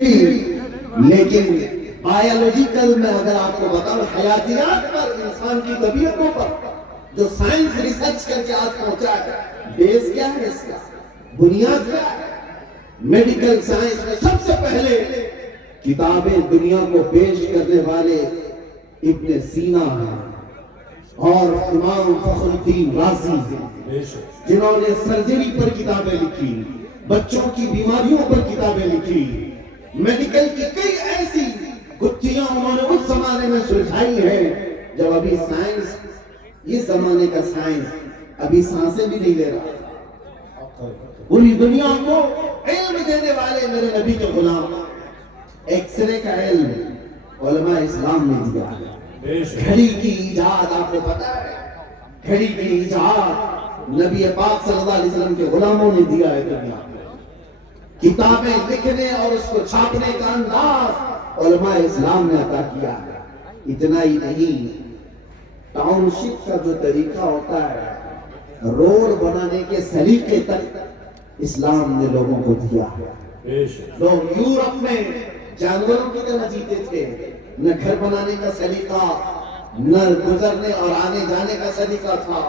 لیکن بایولوجیکل میں اگر آپ کو بتاؤں حیاتیات پر انسان کی طبیعتوں پر جو سائنس ریسرچ کر کے آج پہنچا ہے، بیس کیا ہے اس کا، بنیاد کیا ہے؟ میڈیکل سائنس میں سب سے پہلے کتابیں دنیا کو پیش کرنے والے ابن سینا ہیں اور امام فخر الدین رازی ہیں، جنہوں نے سرجری پر کتابیں لکھی، بچوں کی بیماریوں پر کتابیں لکھی، میڈیکل کی کئی ایسی گتھیاں انہوں نے اس زمانے میں سلجھائی ہیں جب ابھی سائنس، اس زمانے کا سائنس ابھی سانسیں بھی نہیں لے رہا۔ پوری دنیا کو علم دینے والے میرے نبی کے غلام، ایکس رے کا علم علماء اسلام نے دیا ہے۔ گھڑی کی ایجاد آپ کو پتا ہے، گھڑی کی ایجاد نبی پاک صلی اللہ علیہ وسلم کے غلاموں نے دیا ہے دنیا میں۔ کتابیں لکھنے اور اس کو چھاپنے کا انداز علماء اسلام نے عطا کیا ہے۔ اتنا ہی نہیں، ٹاؤن شپ کا جو طریقہ ہوتا ہے، روڈ بنانے کے سلیقے تک اسلام نے لوگوں کو دیا ہے۔ لوگ یورپ میں جانوروں کی طرح جیتے تھے، نہ گھر بنانے کا سلیقہ، نہ گزرنے اور آنے جانے کا سلیقہ تھا۔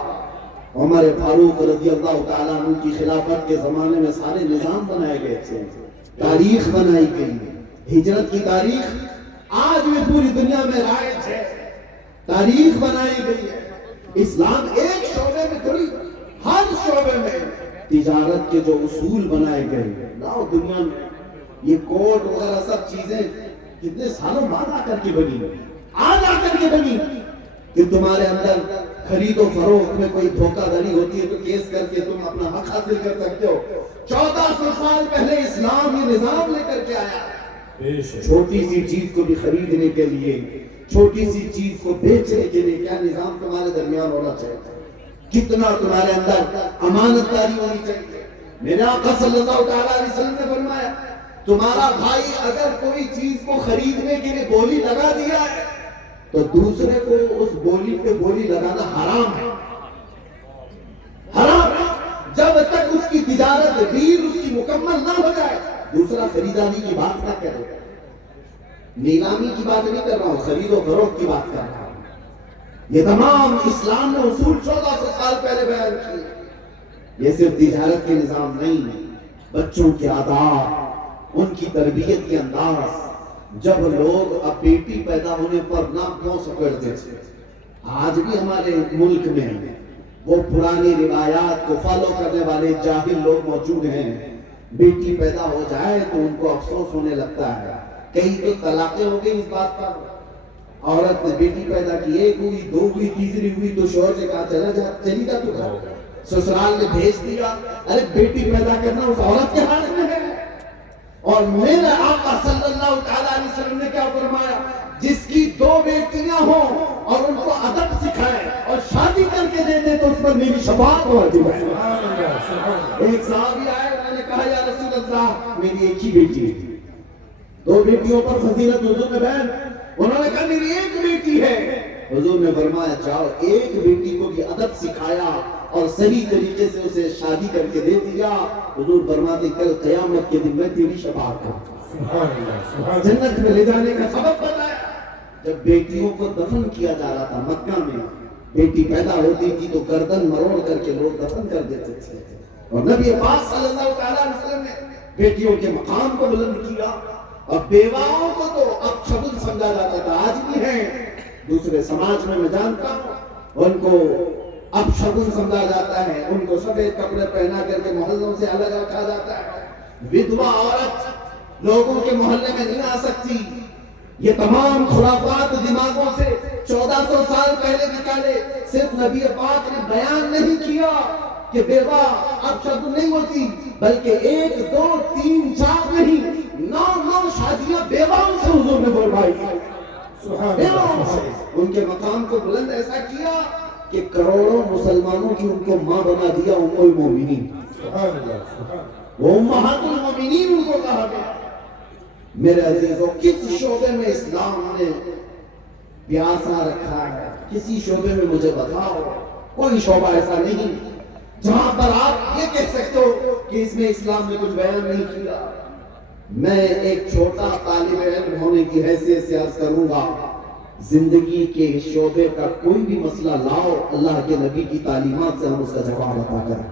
عمر فاروق رضی اللہ تعالیٰ عنہ کی خلافت کے زمانے میں سارے نظام بنائے گئے تھے، تاریخ بنائی گئی، ہجرت کی تاریخ آج بھی پوری دنیا میں رائج ہے، تاریخ بنائی گئی ہے۔ اسلام ایک شعبے میں تھوڑی، ہر شعبے میں تجارت کے جو اصول بنائے گئے، لاؤ دنیا میں یہ کوٹ وغیرہ سب چیزیں کتنے سالوں بعد آ کر کے بنی، آج آ کر کے بنی کہ تمہارے اندر خرید و فروخت میں کوئی دھوکہ دھڑی ہوتی ہے تو کیس کر کے تم اپنا حق حاصل کر سکتے ہو۔ 1400 سال پہلے اسلام یہ نظام لے کر کے آیا، چھوٹی سی چیز کو بھی خریدنے کے لیے، چھوٹی سی چیز کو بیچنے کے لیے کیا نظام تمہارے درمیان ہونا چاہیے، کتنا تمہارے اندر امانت داری ہونی چاہیے۔ میرے آقا صلی اللہ تعالیٰ علیہ وسلم نے فرمایا، تمہارا بھائی اگر کوئی چیز کو خریدنے کے لیے بولی لگا دیا ہے تو دوسرے کو اس بولی پہ بولی لگانا حرام ہے، حرام ہے۔ جب تک اس کی تجارت ڈیل اس کی مکمل نہ ہو جائے، دوسرا خریداری کی بات نہ کرے۔ نیلامی کی بات نہیں کر رہا ہوں، خرید و فروخت کی بات کر رہا ہوں۔ یہ تمام اسلام نے اصول 1400 سال پہلے بیان کیے۔ یہ صرف تجارت کے نظام نہیں، بچوں کے آداب، ان کی تربیت کے انداز۔ جب لوگ اب بیٹی پیدا ہونے پر ناک پھونس کرتے تھے، آج بھی ہمارے ملک میں وہ پرانی روایات کو فالو کرنے والے جاہل لوگ موجود ہیں۔ بیٹی پیدا ہو جائے تو ان کو افسوس ہونے لگتا ہے، کئی تو طلاقیں ہو گئی اس بات پر۔ عورت نے بیٹی پیدا کی، ایک ہوئی، دو ہوئی، تیسری ہوئی تو شوہر نے کہا چلی جا تو گھر، سسرال نے بھیج دیا۔ ارے بیٹی پیدا کرنا اس عورت کے ہاتھ میں ہے۔ اور میرے آقا صلی اللہ تعالیٰ علیہ وسلم نے کیا فرمایا، جس کی 2 بیٹیاں ہوں اور ان کو ادب سکھائے اور شادی کر کے دے دے تو اس پر میری شفاعت واجب ہے۔ ایک صحابی آئے، انہوں نے کہا یا رسول اللہ میری ایک ہی بیٹی ہے، 2 بیٹیوں پر فضیلت حضور نے بیان، انہوں نے کہا میری ایک بیٹی ہے۔ حضور نے فرمایا جاؤ ایک بیٹی کو بھی ادب سکھایا اور صحیح طریقے سے اسے شادی کر کے دے دیا، حضور فرماتے کل قیامت کے دن میں تیری شفاعت کروں، جنت میں لے جانے کا سبب بتایا۔ جب بیٹیوں کو دفن کیا جا رہا تھا مکہ میں، بیٹی پیدا ہوتی تھی تو گردن مروڑ کر کے لوگ دفن کر دیتے تھے، اور نبی پاک صلی اللہ تعالیٰ علیہ وسلم نے بیٹیوں کے مقام کو بلند کیا۔ اور بیواؤں کو تو اب شگن سمجھا جاتا تھا، آج بھی ہیں دوسرے سماج میں، میں جانتا ہوں ان کو اب شگن سمجھا جاتا ہے، ان کو سفید کپڑے پہنا کر کے محلوں سے الگ رکھا جاتا ہے۔ ودوا عورت لوگوں کے محلے میں نہیں آ سکتی۔ یہ تمام خرافات دماغوں سے 1400 سال پہلے نکالے۔ صرف نبی پاک نے بیان نہیں کیا کہ بیوہ اب شگن نہیں ہوتی، بلکہ 1 2 3 4 نہیں، 9 شادیاں بیواؤں سے حضور نے فرمائی، بیواؤں سے۔ ان کے مقام کو بلند ایسا کیا کہ کروڑوں مسلمانوں کی ان کو ماں بنا دیا، ام المومنین، وہ امہات المومنین ان کو کہا گیا۔ میرے عزیزوں، کس شعبے میں اسلام نے پیاسا رکھا ہے؟ کسی شعبے میں مجھے بتاؤ، کوئی شعبہ ایسا نہیں جہاں پر آپ یہ کہہ سکتے ہو کہ اس میں اسلام نے کچھ بیان نہیں کیا۔ میں ایک چھوٹا طالب علم ہونے کی حیثیت سے عرض کروں گا، زندگی کے شعبے کا کوئی بھی مسئلہ لاؤ، اللہ کے نبی کی تعلیمات سے ہم اس کا جواب عطا کریں،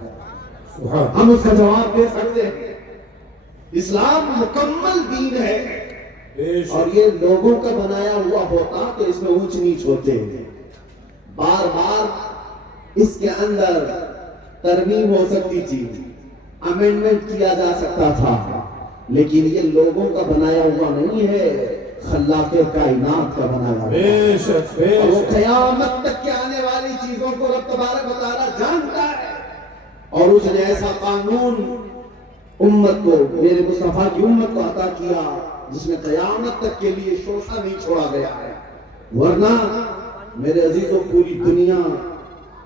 ہم اس کا جواب دے سکتے ہیں۔ اسلام مکمل دین ہے، اور یہ لوگوں کا بنایا ہوا ہوتا تو اس میں اونچ نیچ ہوتے، بار بار اس کے اندر ترمیم ہو سکتی تھی، امینڈمنٹ کیا جا سکتا تھا، لیکن یہ لوگوں کا بنایا ہوا نہیں ہے، خلاق کائنات کا بنایا ہوا ہے، اور وہ قیامت تک کے آنے والی چیزوں کو رب تبارک و تعالیٰ جانتا ہے، اور اس نے ایسا قانون امت کو، میرے مصطفیٰ کی امت کو عطا کیا جس میں قیامت تک کے لیے شوشہ نہیں چھوڑا گیا ہے۔ ورنہ میرے عزیزوں پوری دنیا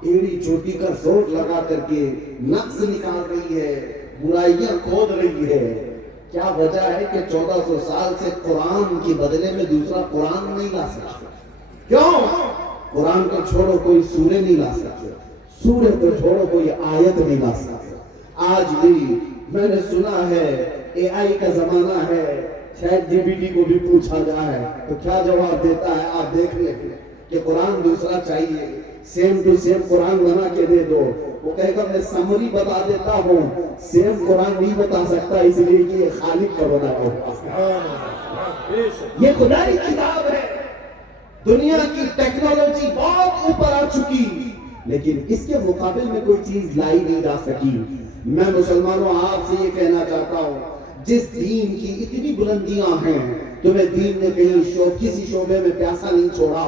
ایڑی چوٹی کا زور لگا کر کے نقص نکال رہی ہے، برائیاں کھود رہی ہے۔ کیا وجہ ہے کہ 1400 سال سے قرآن کے بدلے میں دوسرا قرآن نہیں لا سکتے؟ کیوں؟ قرآن کو چھوڑو کوئی سورہ نہیں لا سکتے، سورہ کو چھوڑو کوئی آیت نہیں لا سکتے۔ آج بھی میں نے سنا ہے اے آئی کا زمانہ ہے، شاید جی بی ٹی کو بھی پوچھا جائے تو کیا جواب دیتا ہے، آپ دیکھ لیں کہ قرآن دوسرا چاہیے، سیم ٹو سیم قرآن بنا کے دے دو، وہ کہے گا میں سمری بتا دیتا ہوں، سیم قرآن نہیں بتا سکتا اس لیے کہ یہ خالق کا بنایا ہوگا، یہ خدا کی کتاب ہے۔ دنیا کی ٹیکنالوجی بہت اوپر آ چکی، لیکن اس کے مقابل میں کوئی چیز لائی نہیں جا سکی۔ میں مسلمانوں آپ سے یہ کہنا چاہتا ہوں، جس دین کی اتنی بلندیاں ہیں، تمہیں دین نے کہیں کسی شعبے میں پیاسا نہیں چھوڑا،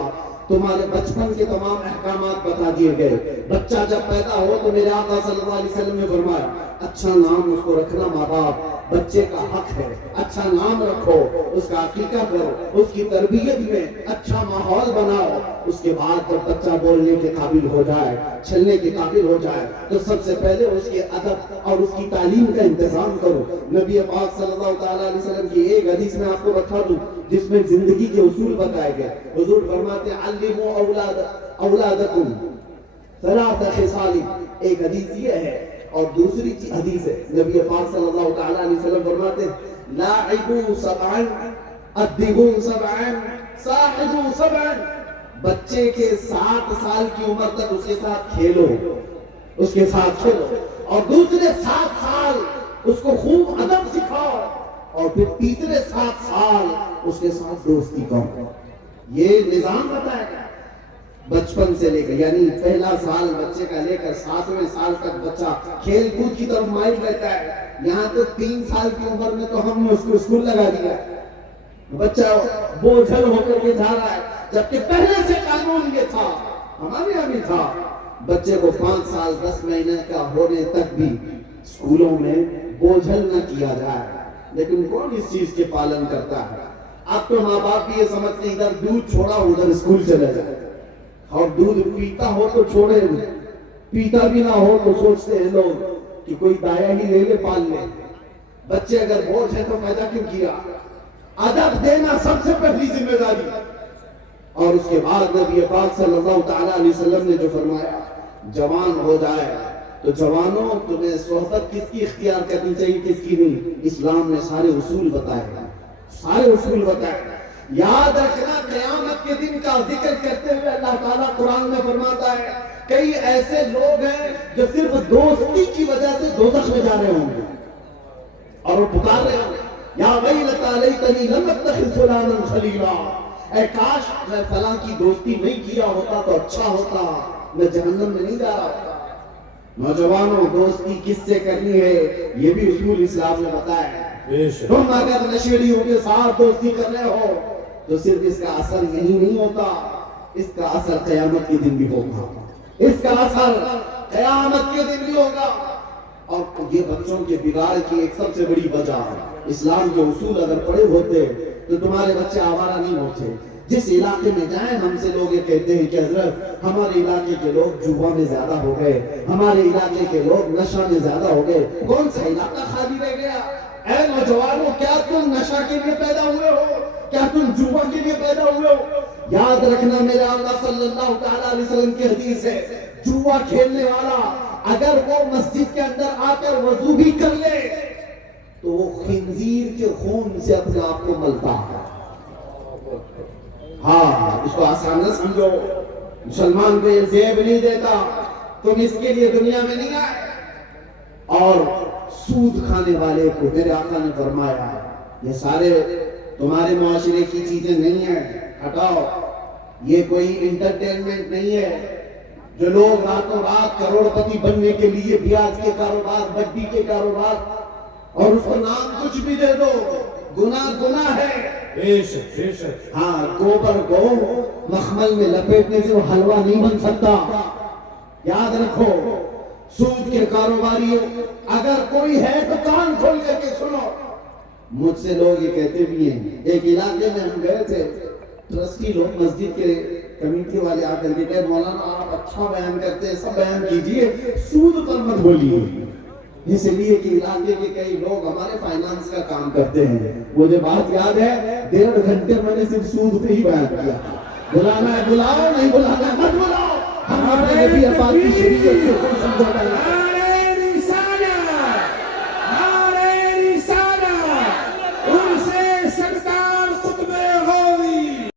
تمہارے بچپن کے تمام احکامات بتا دیے گئے۔ بچہ جب پیدا ہو تو میرے آقا صلی اللہ علیہ وسلم نے فرمایا اچھا نام اس کو رکھنا ماں باپ، بچے کا حق ہے، اچھا نام رکھو، اس کا عقیقہ کرو، اس کی تربیت میں اچھا ماحول بناؤ، اس کے بعد جب بچہ بولنے کے قابل ہو جائے، چلنے کے قابل ہو جائے تو سب سے پہلے اس کے ادب اور اس کی تعلیم کا انتظام کرو۔ نبی پاک صلی اللہ تعالیٰ علیہ وسلم کی ایک حدیث میں آپ کو بتا دوں جس میں زندگی کے اصول بتائے گئے۔ حضور فرماتے ہیں علموا اولادکم ثلاث خصال، ایک حدیث یہ ہے، اور دوسری حدیث ہے نبی پاک صلی اللہ تعالیٰ علیہ وسلم فرماتے ہیں لاعبوا سبعا ادبوا سبعا صاحبوا سبعا، بچے کے 7 سال کی عمر تک اس کے ساتھ کھیلو، اس کے ساتھ کھیلو، اور دوسرے 7 سال اس کو خوب ادب سکھاؤ، اور پھر تیسرے 7 سال اس کے ساتھ دوستی کرو۔ یہ نظام بتایا گیا بچپن سے لے کر، یعنی پہلا سال بچے کا لے کر 7ویں سال تک بچہ کھیل کود کی طرف مائل رہتا ہے۔ یہاں تو 3 سال کی عمر میں تو ہم نے اس کو اسکول لگا دیا ہے، بچہ بوجھل ہو کر کے جا رہا ہے، جبکہ پہلے سے قانون یہ تھا، ہمارے یہاں بھی تھا، بچے کو 5 سال 10 مہینے کا ہونے تک بھی اسکولوں میں بوجھل نہ کیا جائے، لیکن کون اس چیز کے پالن کرتا ہے؟ اب تو ماں باپ بھی یہ سمجھتے ہیں ادھر دودھ چھوڑا ادھر اسکول چلے جائے، اور دودھ پیتا ہو تو چھوڑے، پیتا بھی نہ ہو تو سوچتے ہیں لوگ کہ کوئی دایا ہی لے لے پال لے۔ بچے اگر بوجھ ہے تو پیدا کیوں کیا؟ ادب دینا سب سے پہلی ذمہ داری، اور اس کے بعد نبی پاک صلی اللہ تعالیٰ علیہ وسلم نے جو فرمایا جوان ہو جائے تو جوانوں تمہیں صحبت کس کی اختیار کرنی چاہیے کس کی نہیں، اسلام نے سارے اصول بتائے، سارے اصول بتائے۔ یاد رکھنا قیامت کے دن کا ذکر کرتے ہوئے اللہ تعالیٰ قرآن میں فرماتا ہے کئی ایسے لوگ ہیں جو صرف دوستی کی وجہ سے دوزخ میں جا رہے ہوں گے، اور وہ پکار رہے ہوں گے یا ویلتی لیتنی لم اتخذ فلانا خلیلا، اے کاش میں فلاں کی دوستی نہیں کیا ہوتا تو اچھا ہوتا، میں جہنم میں نہیں جا رہا ہوتا۔ نوجوانوں دوستی کس سے کرنی ہے یہ بھی اصول اسلام نے بتایا ہے۔ تم اگر نشیڑیوں کے ساتھ دوستی کر رہے ہو تو صرف اس کا اثر یہی نہیں ہوتا، اس کا اثر قیامت کے دن بھی ہوگا، اس کا اثر قیامت کے دن بھی ہوگا۔ اور یہ بچوں کے بگاڑ کی ایک سب سے بڑی وجہ ہے، اسلام کے اصول اگر پڑے ہوتے تو تمہارے بچے آوارہ نہیں ہوتے۔ جس علاقے میں جائیں ہم سے لوگ یہ کہتے ہیں کہ حضرت ہمارے علاقے کے لوگ جوا میں زیادہ ہو گئے، ہمارے علاقے کے لوگ نشہ میں زیادہ ہو گئے۔ کون سا علاقہ خالی رہ گیا؟ اے نوجوانوں کیا تم نشہ کے لیے پیدا ہوئے ہو؟ کیا تم جوا کے لیے پیدا ہوئے ہو؟ یاد رکھنا میرے آقا صلی اللہ تعالیٰ علیہ وسلم کی حدیث ہے، جوا کھیلنے والا اگر وہ مسجد کے اندر آ کر وضو بھی کر لے تو وہ خنزیر کے خون سے اپنے آپ کو ملتا ہے. ہاں اس کو آسان نہ سمجھو. مسلمان کو یہ زیب نہیں دیتا تم اس کے لیے دنیا میں نہیں آئے. اور سود کھانے والے کو میرے آقا نے فرمایا یہ سارے تمہارے معاشرے کی چیزیں نہیں ہیں, ہٹاؤ. یہ کوئی انٹرٹینمنٹ نہیں ہے جو لوگ راتوں رات کروڑ پتی بننے کے لیے بیاج کے کاروبار, بڈی کے کاروبار, اور اس کو نام کچھ بھی دے دو. گناہ ہے. ہاں گوبر کو مخمل میں لپیٹنے سے وہ حلوہ نہیں بن سکتا. یاد رکھو سود کے کاروباریوں اگر کوئی ہے تو کان کھول کر کے سنو. مجھ سے لوگ یہ کہتے بھی ہیں, ایک علاقے میں ہم گئے تھے, ٹرسٹی لوگ مسجد کے کمیٹی والے آ کر کے کہے مولانا آپ اچھا بیان کرتے ہیں, سب بیان کیجئے, سود پر مت بولیے. اس لیے کہ علاقے کے کئی لوگ ہمارے فائنانس کا کام کرتے ہیں. مجھے بات یاد ہے 1.5 گھنٹے میں نے صرف سود پہ ہی بیان کیا. بلانا ہے بلاؤ, نہیں بلانا ہے مت بلاؤ. ہمارے نبی پاک کی شریعت سے کوئی سمجھوتا